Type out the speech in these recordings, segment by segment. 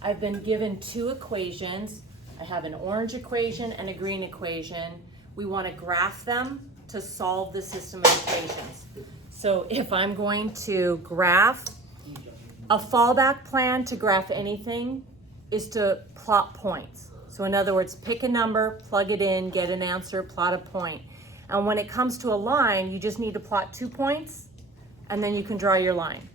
I've been given two equations. I have an orange equation and a green equation. We want to graph them to solve the system of equations. So if I'm going to graph, a fallback plan to graph anything is to plot points. So in other words, pick a number, plug it in, get an answer, plot a point. And when it comes to a line, you just need to plot 2 points, and then you can draw your line.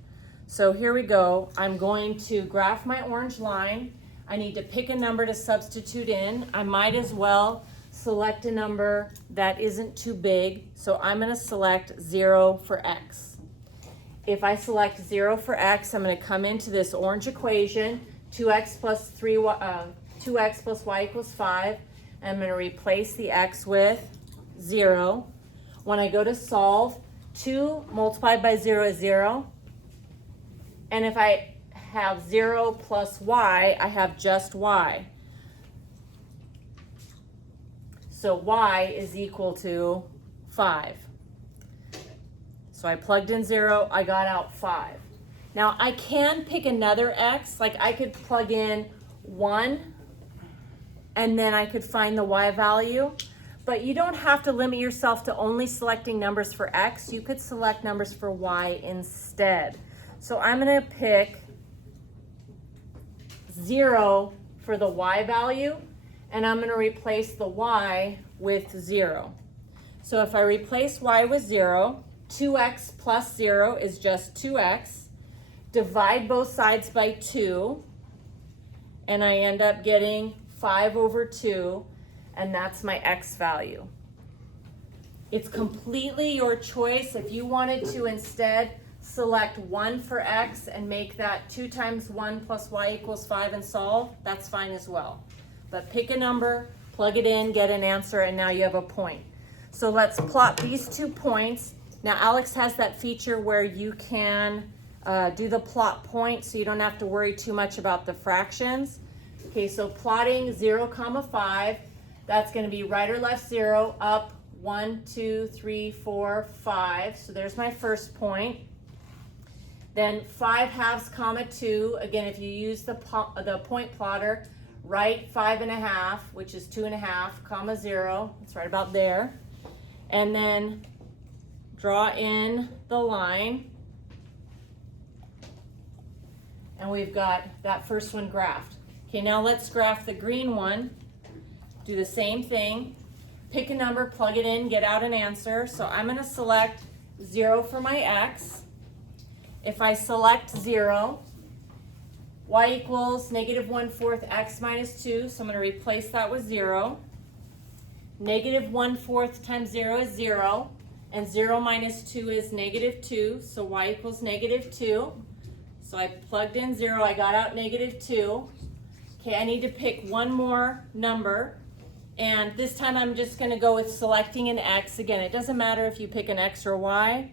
So here we go. I'm going to graph my orange line. I need to pick a number to substitute in. I might as well select a number that isn't too big. So I'm going to select 0 for x. If I select 0 for x, I'm going to come into this orange equation, 2x plus 2x plus y equals 5. And I'm going to replace the x with 0. When I go to solve, 2 multiplied by 0 is 0. And if I have 0 plus y, I have just y. So y is equal to 5. So I plugged in 0, I got out 5. Now I can pick another x, like I could plug in 1 and then I could find the y value. But you don't have to limit yourself to only selecting numbers for x. You could select numbers for y instead. So I'm going to pick 0 for the y value, and I'm going to replace the y with 0. So if I replace y with 0, 2x plus 0 is just 2x. Divide both sides by 2, and I end up getting 5 over 2, and that's my x value. It's completely your choice. If you wanted to instead select 1 for x and make that 2 times 1 plus y equals 5 and solve, that's fine as well. But pick a number, plug it in, get an answer, and now you have a point. So let's plot these 2 points. Now Alex has that feature where you can do the plot point so you don't have to worry too much about the fractions. Okay, so plotting 0, 5, that's going to be right or left 0, up 1, 2, 3, 4, 5. So there's my first point. Then 5 halves, 2. Again, if you use the point plotter, right 5.5, which is 2.5, 0. It's right about there. And then draw in the line. And we've got that first one graphed. Okay, now let's graph the green one. Do the same thing. Pick a number, plug it in, get out an answer. So I'm going to select 0 for my x. If I select 0, y equals negative 1/4 x minus 2, so I'm going to replace that with 0. Negative 1/4 times 0 is 0, and 0 minus 2 is negative 2, so y equals negative 2. So I plugged in 0, I got out negative 2. Okay, I need to pick one more number, and this time I'm just going to go with selecting an x. Again, it doesn't matter if you pick an x or y,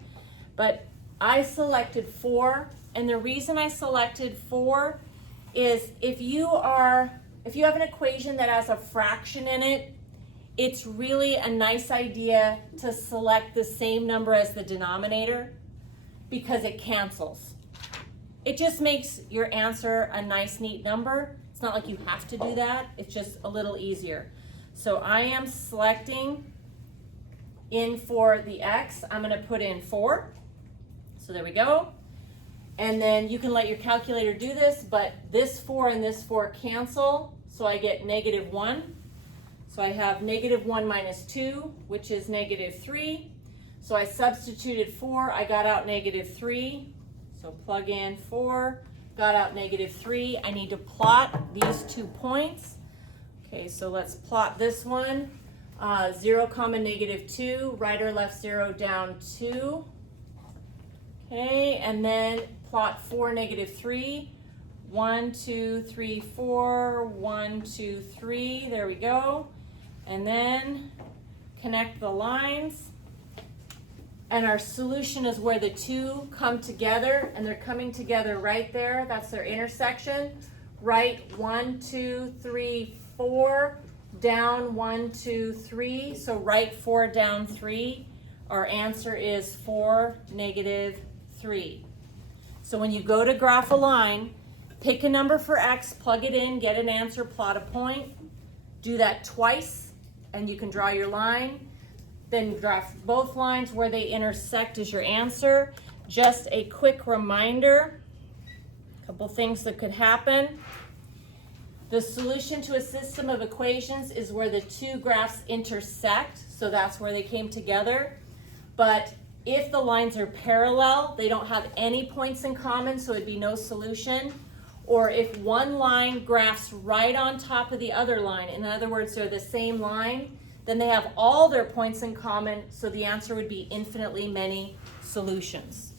but I selected 4, and the reason I selected 4 is if you have an equation that has a fraction in it, it's really a nice idea to select the same number as the denominator because it cancels. It just makes your answer a nice, neat number. It's not like you have to do that. It's just a little easier. So I am selecting in for the x. I'm going to put in 4. So there we go. And then you can let your calculator do this, but this 4 and this 4 cancel, so I get negative 1. So I have negative 1 minus 2, which is negative 3. So I substituted 4, I got out negative 3. So plug in 4, got out negative 3. I need to plot these 2 points. Okay, so let's plot this one. 0, negative 2, right or left 0, down 2. Okay, and then plot 4, negative 3. 1, 2, 3, 4, 1, 2, 3. There we go. And then connect the lines. And our solution is where the 2 come together, and they're coming together right there. That's their intersection. Right 1, 2, 3, 4. Down 1, 2, 3. So right 4, down 3. Our answer is 4, negative 3. So when you go to graph a line, Pick a number for x, plug it in, get an answer, plot a point. Do that twice, and you can draw your line. Then graph both lines where they intersect is your answer. Just a quick reminder, a couple things that could happen. The solution to a system of equations is where the two graphs intersect, so that's where they came together. But if the lines are parallel, they don't have any points in common, so it'd be no solution. Or if one line graphs right on top of the other line, in other words, they're the same line, then they have all their points in common, so the answer would be infinitely many solutions.